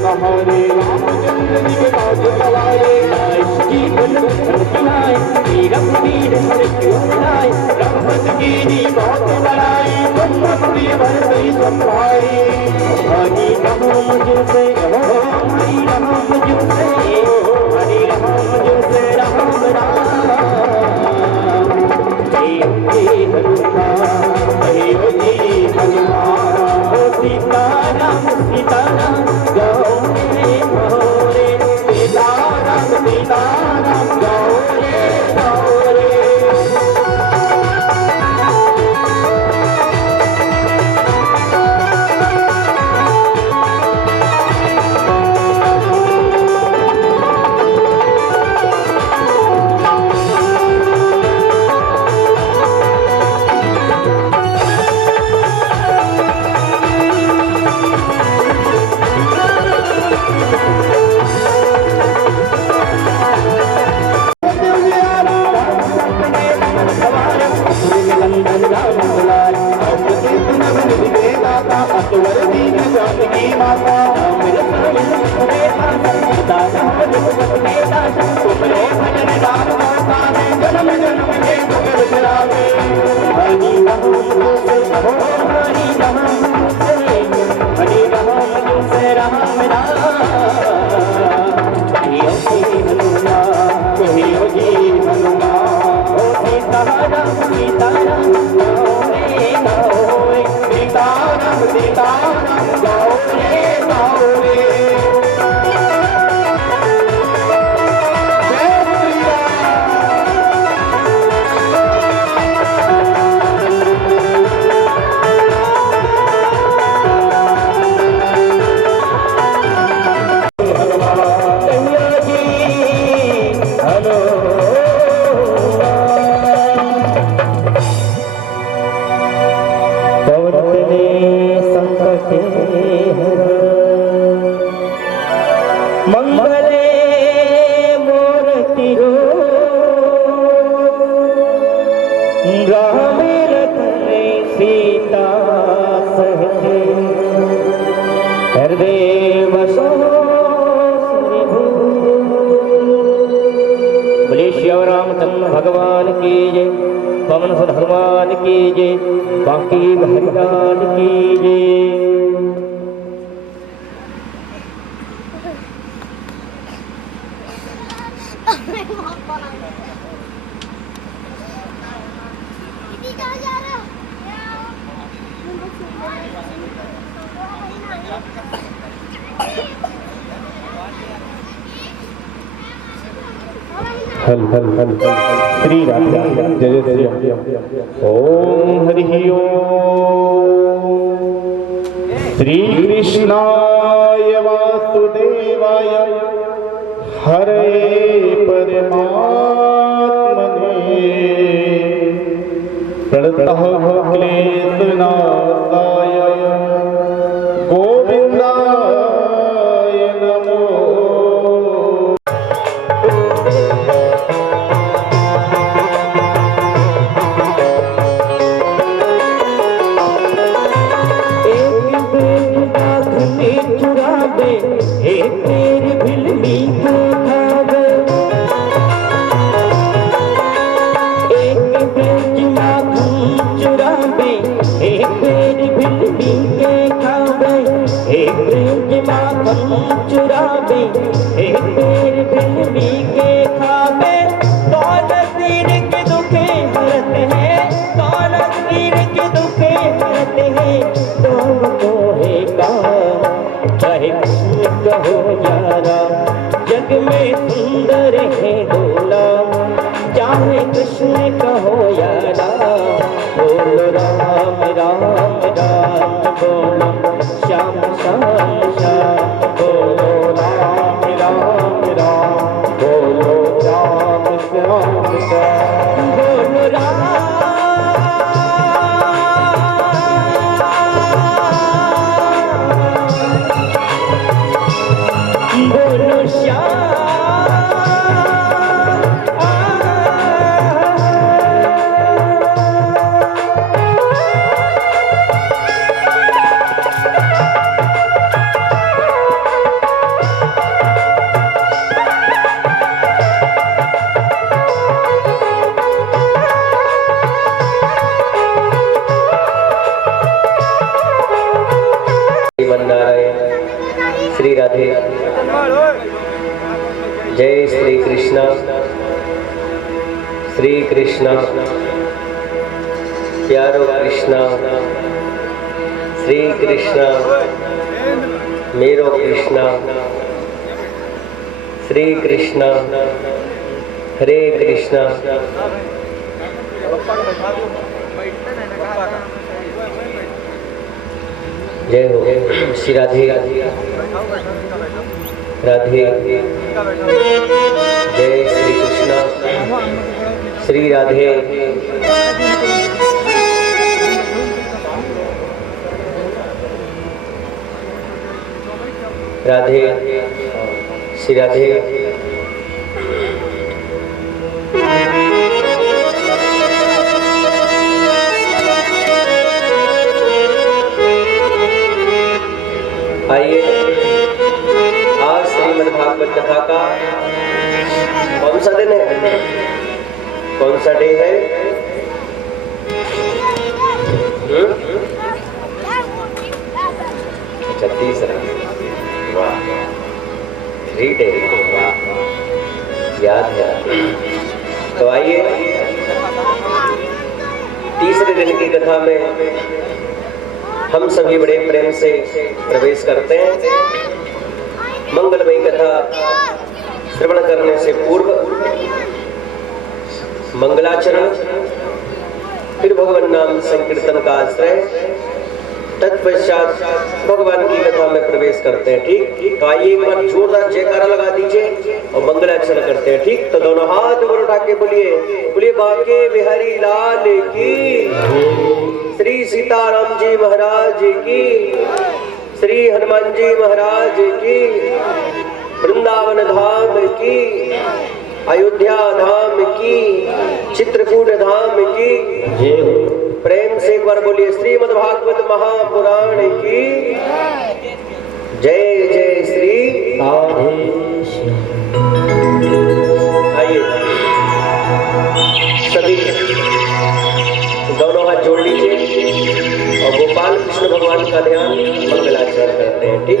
सहारे रामचंद्र जी के काज सवारे की बुलाए वीर वीर बुलाए रघुपत की जी बहुत बड़ाई तुम प्रिय भरतई संभाई हरि रहो मुझसे हरि रहो मुझसे हरि रहो मुझसे राम राम जय हनुमान जय हनुमान सीताराम सीताराम गौरे गौरे सीताराम सीताराम गौरे गौरे भगवान की जय, पवन सुत हनुमान की जय, बांकी हरिलाल की जय। हल हल हल श्री राम जय जय ओम हरि ओम। श्री कृष्णाय वासुदेवाय हरे परमात्मने प्रणतः क्लेशनाशाय गोविंदाय नमो। चुरावे एक पेड़ बिल्ली के खावे दौलत दीन के दुखे हरते हैं दौलत दीन के दुखे हरते हैं तुम मोहेगा चाहे कृष्ण कहो यारा जग में सुंदर है डोला चाहे कृष्ण कहो यारा बोलो राम राम राम बोलो श्याम श्याम श्याम बोलो राम राम राम बोलो श्याम श्याम श्याम बोलो राम बोलो श्याम। श्री राधे। जय श्री कृष्णा। श्री कृष्णा प्यारो कृष्णा, श्री कृष्णा मेरो कृष्णा, श्री कृष्णा हरे कृष्णा। जय हो श्री राधे राधे। जय श्री कृष्णा। श्री राधे। राधे श्री राधे। आइए आज श्रीमद् भागवत कथा का कौन सा दिन है? कौन सा डे है? अच्छा तीसरा। वाह 3 डे। वाह याद है। तो आइए तीसरे दिन की कथा में हम सभी बड़े प्रेम से प्रवेश करते हैं। मंगलमयी कथा श्रवण करने से पूर्व मंगलाचरण, फिर भगवान नाम संकीर्तन का आश्रय, तत्पश्चात भगवान की कथा में प्रवेश करते हैं। ठीक? तो आइए एक बार जोरदार जयकारा लगा दीजिए और मंगलाचरण करते हैं। ठीक? तो दोनों हाथ ऊपर उठा के बोलिए, बोलिए बांके बिहारी लाल की, श्री सीताराम जी महाराज की, श्री हनुमान जी महाराज की, वृंदावन धाम की, अयोध्या धाम की, चित्रकूट धाम की। प्रेम से एक बार बोलिए श्रीमद् भागवत महापुराण की जय। जय श्री राधे। आइए सभी दोनों हाथ जोड़ लीजिए और गोपाल कृष्ण भगवान का ध्यान मंगलाचरण करते हैं। ठीक?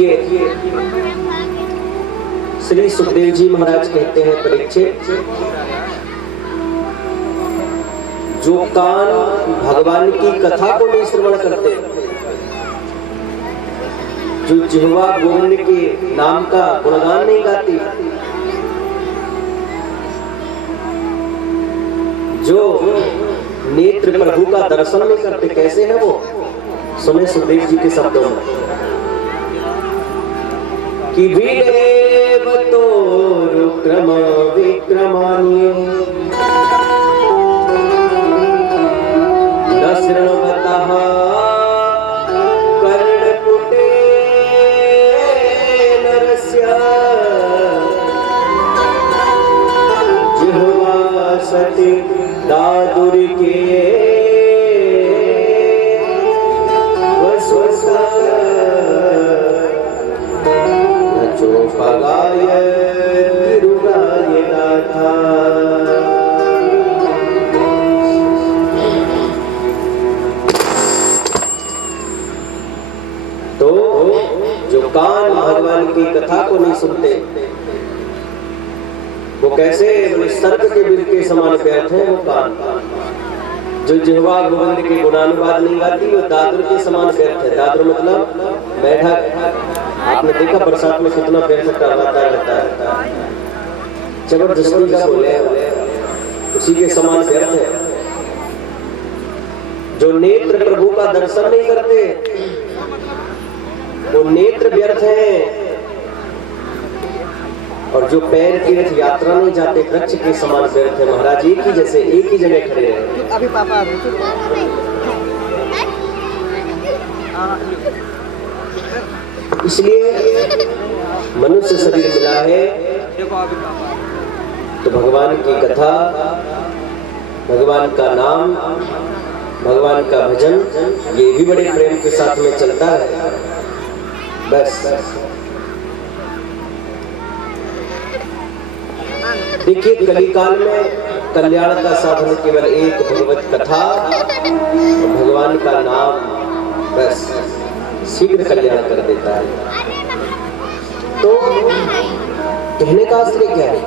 देखिए श्री सुखदेव जी महाराज कहते हैं, परीक्षित, जो कान भगवान की कथा को नहीं श्रवण करते, जो जिह्वा गोविंद के नाम का गुणगान नहीं गाती, जो नेत्र प्रभु का दर्शन नहीं करते, कैसे है वो? सुने सुखदेव जी के शब्दों में कि विदेव तो रुक्रम विक्रमान्यो न शृण्वतः कर्णपुटे नरस्य जिह्वा सति दादुरिके पगाय तिरुगाय नाथा। तो जो कान भगवान की कथा को नहीं सुनते वो कैसे सर्प के बिल के समान व्यर्थ है वो कान। जो जिह्वा गोविंद के गुणानुवाद नहीं गाती वो दादुर के समान व्यर्थ है। दादुर मतलब मेढक। आपने देखा बरसात में कितना व्यर्थ टहलाता रहता है, जबरदस्ती का बोले उसी के समान व्यर्थ है। जो नेत्र प्रभु का दर्शन नहीं करते वो नेत्र व्यर्थ हैं, और जो पैर तीर्थ यात्रा नहीं जाते वृक्ष के समान व्यर्थ है। महाराज एक ही जैसे एक ही जगह खड़े हैं। अभी पापा इसलिए मनुष्य शरीर मिला है तो भगवान की कथा, भगवान का नाम, भगवान का भजन ये भी बड़े प्रेम के साथ में चलता है। बस देखिए कलिकाल में कल्याण का साधन केवल एक भगवत कथा, भगवान का नाम, बस शीघ्र कल्याण कर देता है। तो कहने का आश्चर्य क्या है?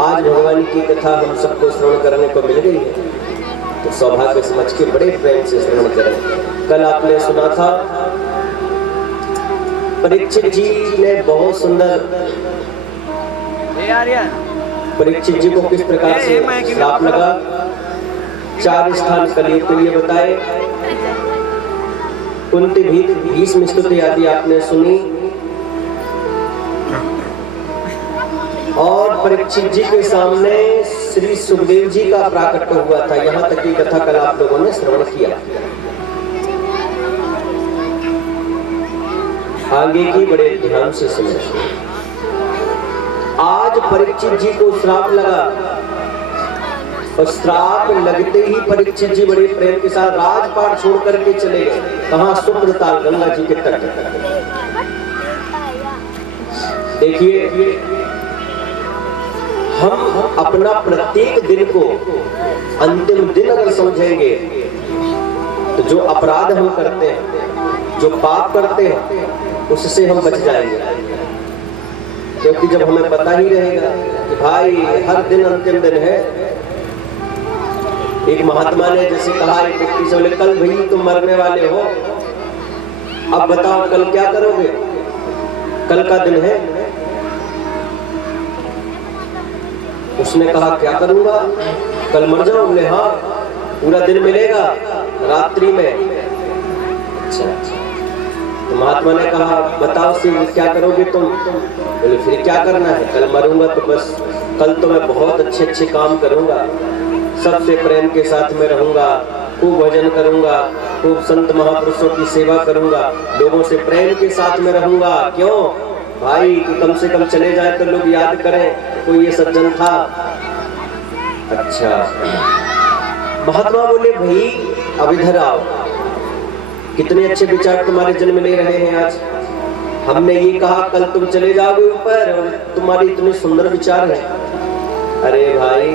आज भगवान की कथा हम सबको श्रवण करने को मिल रही है तो सौभाग्य समझ के बड़े प्रेम से श्रवण करें। कल आपने सुना था परीक्षित जी ने बहुत सुंदर परीक्षित जी को किस प्रकार से श्राप लगा, 4 स्थान कलयुग के लिए बताए। कुंती भीष्म स्तुति आदि आपने सुनी, और परीक्षित जी के सामने श्री सुखदेव जी का प्राकट्य हुआ था। यहाँ तक की कथा कल आप लोगों ने श्रवण किया। आगे की बड़े ध्यान से सुने। आज परीक्षित जी को श्राप लगा और श्राप लगते ही परीक्षित जी बड़े प्रेम के साथ राजपाट छोड़ करके चले गए। कहाँ? सुब्रताल गंगा जी के तट। देखिए हम अपना प्रत्येक दिन को अंतिम दिन अगर समझेंगे तो जो अपराध हम करते हैं, जो पाप करते हैं, उससे हम बच जाएंगे। क्योंकि जब हमें पता ही रहेगा कि भाई हर दिन अंतिम दिन है। एक महात्मा ने जैसे कहा, एक व्यक्ति से बोले कल भाई तुम मरने वाले हो, अब बताओ कल क्या करोगे? कल का दिन है। उसने कहा क्या करूंगा, कल मर जाओ। बोले हाँ, पूरा दिन मिलेगा रात्रि में। अच्छा, तो महात्मा ने कहा बताओ से क्या करोगे तुम? बोले फिर क्या करना है, कल मरूंगा तो बस कल तो मैं बहुत अच्छे अच्छे काम करूंगा, सबसे प्रेम के साथ में रहूंगा, खूब भजन करूंगा, खूब संत महापुरुषों की सेवा करूंगा, लोगों से प्रेम के साथ में रहूंगा। क्यों भाई? कि कम से कम चले जाए तो लोग याद करें कोई ये सज्जन था। अच्छा, महात्मा बोले भाई अब इधर आओ, कितने अच्छे विचार तुम्हारे जन्म ले रहे हैं आज। हमने ये कहा कल तुम चले जाओगे ऊपर और तुम्हारे इतने सुंदर विचार हैं। अरे भाई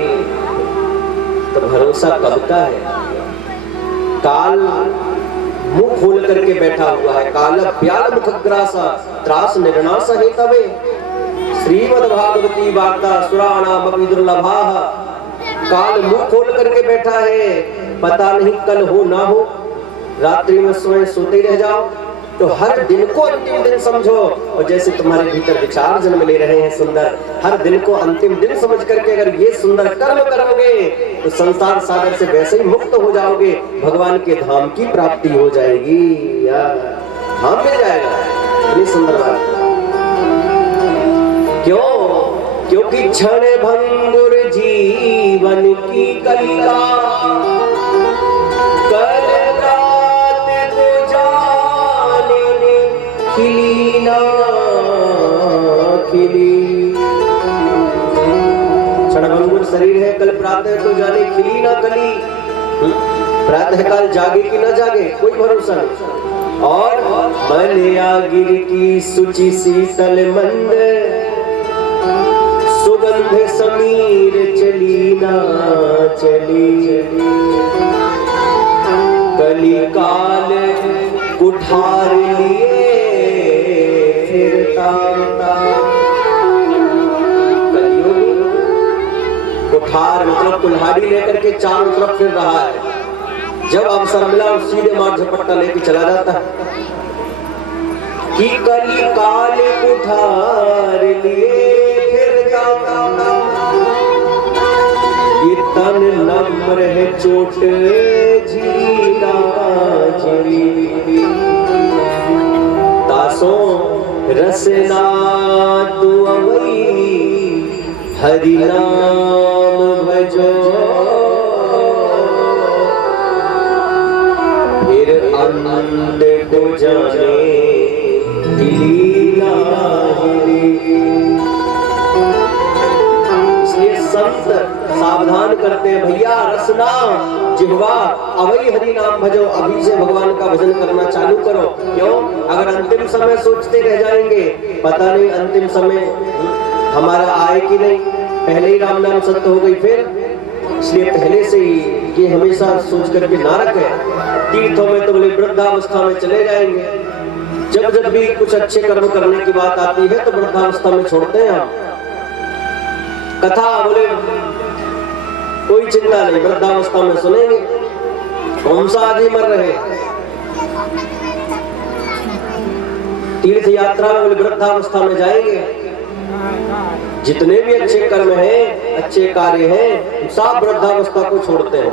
तो भरोसा कब का है? काल मुंह खोल करके बैठा हुआ है। काल ब्याल मुखग्रासा त्रास निर्णास हेतवे श्रीमद्भागवती वार्ता सुराणाम अपि दुर्लभाः। काल मुंह खोल करके बैठा है, पता नहीं कल हो ना हो। रात्रि में स्वयं सोते रह जाओ तो हर दिन को अंतिम दिन समझो, और जैसे तुम्हारे भीतर विचार जन्म ले रहे हैं सुंदर, हर दिन को अंतिम दिन समझ करके अगर ये सुंदर कर्म करोगे तो संसार सागर से वैसे ही मुक्त हो जाओगे, भगवान के धाम की प्राप्ति हो जाएगी, यार धाम मिल जाएगा। इतनी सुंदर बात क्यों? क्योंकि क्षण भंगुर जीवन की कलिका कल रात को जाने खिली ना खिली। क्षणभंगुर शरीर है, कल प्रातः को जाने खिली ना खिली। प्रातः काल जागे कि न जागे कोई भरोसा नहीं। और बलिया गिर की सुचि शीतल मंद सुगंध समीर चली ना चली। कली काल कुठार लिए फिरता कुठार मतलब कुल्हाड़ी लेकर के चारों तरफ फिर रहा है। जब अवसर मिला सीधे मार झपट्टा लेके चला जाता है कि कली काल कुठार लिए फिर जाता। ये तन नम्र है चोट झीला झीली। तासों रसना तू अवई हरि नाम भजो। फिर अंत को जाने लीला इसलिए संत सावधान करते हैं, भैया रसना जिह्वा अवई हरि नाम भजो। अभी से भगवान का भजन करना चालू करो। क्यों? अगर अंतिम समय सोचते रह जाएंगे, पता नहीं अंतिम समय हमारा आए कि नहीं, पहले ही राम नाम सत्य हो गई फिर। इसलिए पहले से ही ये हमेशा सोच करके ना रखे। तीर्थों में तो बोले वृद्धावस्था में चले जाएंगे, जब जब भी कुछ अच्छे कर्म करने की बात आती है तो वृद्धावस्था में छोड़ते हैं हम। कथा बोले कोई चिंता नहीं, वृद्धावस्था में सुनेंगे, कौन सा आदमी मर रहे। तीर्थ यात्रा में बोले वृद्धावस्था में जाएंगे, जितने भी अच्छे कर्म हैं, अच्छे कार्य हैं, सब वृद्धावस्था को छोड़ते हैं।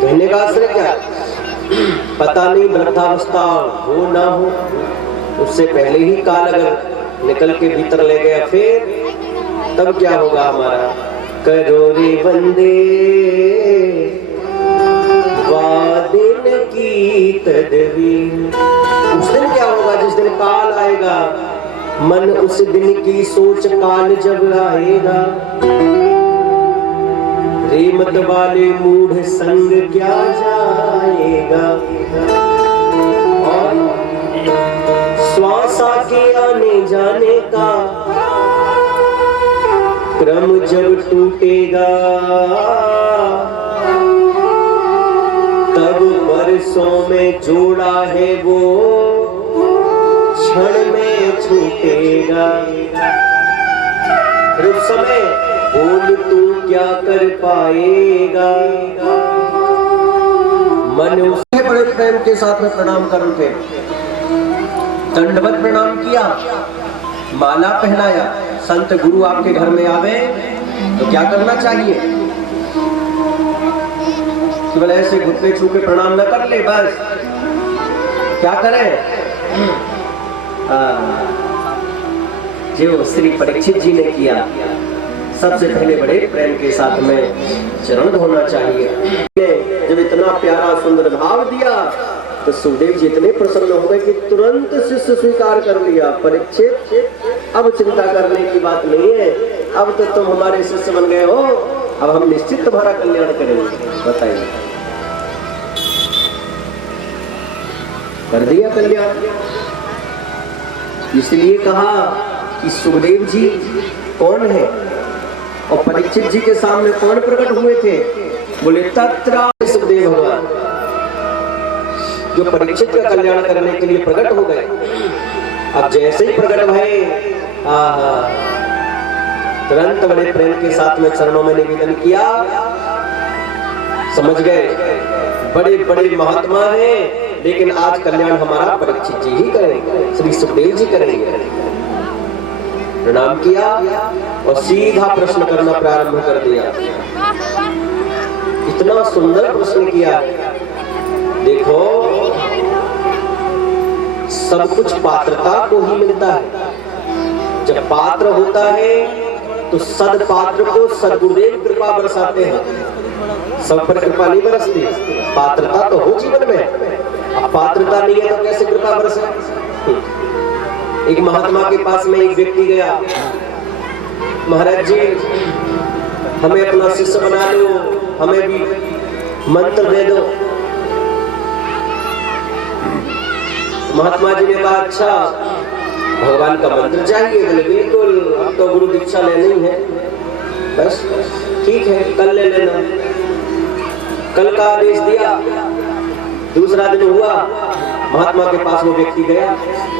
कहने का आश्रय क्या? पता नहीं वृद्धावस्था हो ना हो, उससे पहले ही काल अगर निकल के भीतर ले गया फिर तब क्या होगा हमारा। करो रे बंदे वादिन की तदबीर। उस दिन क्या होगा जिस दिन काल आएगा, मन उस दिन की सोच काल जब आएगा। रेमत वाले मूढ़ संग क्या जाएगा। और श्वासा के आने जाने का क्रम जब टूटेगा, तब वर्षों में जोड़ा है वो क्षण में छूटेगा। उस समय बोल तू क्या कर पाएगा। मन उसे बड़े प्रेम के साथ में प्रणाम कर उठे, दंडवत प्रणाम किया, माला पहनाया। संत गुरु आपके घर में आवे तो क्या करना चाहिए? केवल ऐसे घुटने छू के प्रणाम न कर ले, बस क्या करें? जो श्री परीक्षित जी ने किया, सबसे पहले बड़े प्रेम के साथ में चरण धोना चाहिए। जब इतना प्यारा सुंदर भाव दिया तो सुखदेव जी इतने प्रसन्न हो गए कि तुरंत शिष्य स्वीकार कर लिया। परीक्षित अब चिंता करने की बात नहीं है, अब तो तुम हमारे शिष्य बन गए हो, अब हम निश्चित तुम्हारा कल्याण करेंगे। बताइए, कर दिया कल्याण। इसलिए कहा कि सुखदेव जी कौन है और परीक्षित जी के सामने कौन प्रकट हुए थे? बोले तत्रा सुखदेव भगवान। जो परीक्षित का कल्याण करने के लिए प्रकट हो गए। अब जैसे ही प्रकट भये, तुरंत बड़े प्रेम के साथ में चरणों में निवेदन किया। समझ गए बड़े बड़े महात्मा हैं, लेकिन आज कल्याण हमारा परीक्षित जी ही करेंगे, श्री सुखदेव जी करेंगे। प्रणाम किया और सीधा प्रश्न करना प्रारंभ कर दिया। इतना सुंदर प्रश्न किया। देखो, सब कुछ पात्रता को ही मिलता है। जब पात्र होता है तो सदपात्र को सदगुरुदेव कृपा बरसाते हैं। सब पर कृपा नहीं बरसती, पात्रता तो हो जीवन में। अब पात्रता नहीं है तो कैसे कृपा बरसे? एक महात्मा के पास में एक व्यक्ति गया, महाराज जी हमें अपना शिष्य बना लो, हमें भी मंत्र दे दो। महात्मा जी ने कहा, अच्छा भगवान का मंत्र चाहिए? बोले बिल्कुल, अब तो गुरु दीक्षा लेनी है। बस ठीक है, कल ले लेना। कल का आदेश दिया। दूसरा दिन हुआ, महात्मा के पास वो व्यक्ति गया।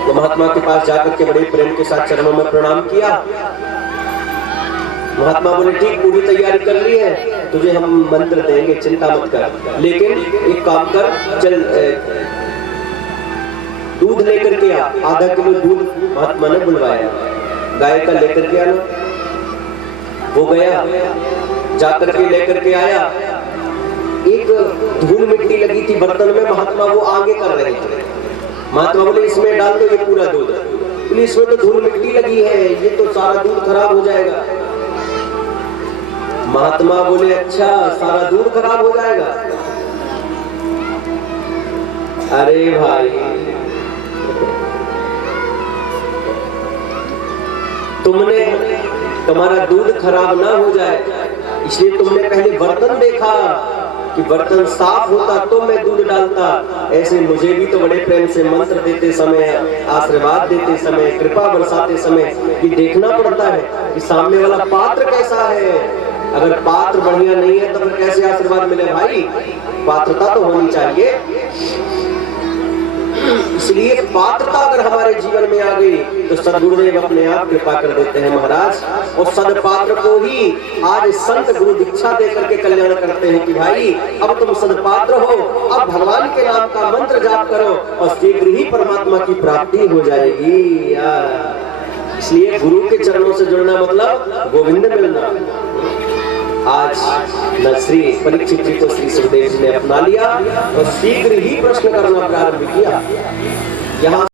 वो महात्मा के पास जाकर के बड़े प्रेम के साथ चरणों में प्रणाम किया। महात्मा बोले, ठीक, पूरी तैयारी कर ली है, तुझे हम मंत्र देंगे, चिंता मत कर। लेकिन एक काम कर, चल दूध लेकर के आ। आधा किलो दूध महात्मा ने बुलवाया, गाय का लेकर के आना। वो गया, जाकर के लेकर के आया। एक धूल मिट्टी लगी थी बर्तन में, महात्मा वो आगे कर रहे थे। महात्मा बोले, इसमें डाल दो ये पूरा दूध। बोले, इसमें तो धूल मिट्टी लगी है, ये तो सारा दूध खराब हो जाएगा। महात्मा बोले, अच्छा सारा दूध खराब हो जाएगा? अरे भाई, तुम्हारा दूध खराब ना हो जाए इसलिए तुमने पहले बर्तन देखा कि बर्तन साफ होता तो मैं दूध डालता। ऐसे मुझे भी तो बड़े प्रेम से मंत्र देते समय, आशीर्वाद देते समय, कृपा बरसाते समय ये देखना पड़ता है कि सामने वाला पात्र कैसा है। अगर पात्र बढ़िया नहीं है तो फिर कैसे आशीर्वाद मिले भाई? पात्रता तो होनी चाहिए। इसलिए पात्रता अगर हमारे जीवन में आ गई तो सदगुरुदेव अपने आप कृपा कर देते हैं महाराज। और सदपात्र को ही आज संत गुरु दीक्षा देकर के कल्याण करते हैं कि भाई अब तुम सदपात्र हो, अब भगवान के नाम का मंत्र जाप करो और शीघ्र ही परमात्मा की प्राप्ति हो जाएगी। इसलिए गुरु के चरणों से जुड़ना मतलब गोविंद मिलना। आज न श्री परीक्षित जी को श्री सुखदेव जी ने अपना लिया और शीघ्र ही प्रश्न करना प्रारंभ किया। यहाँ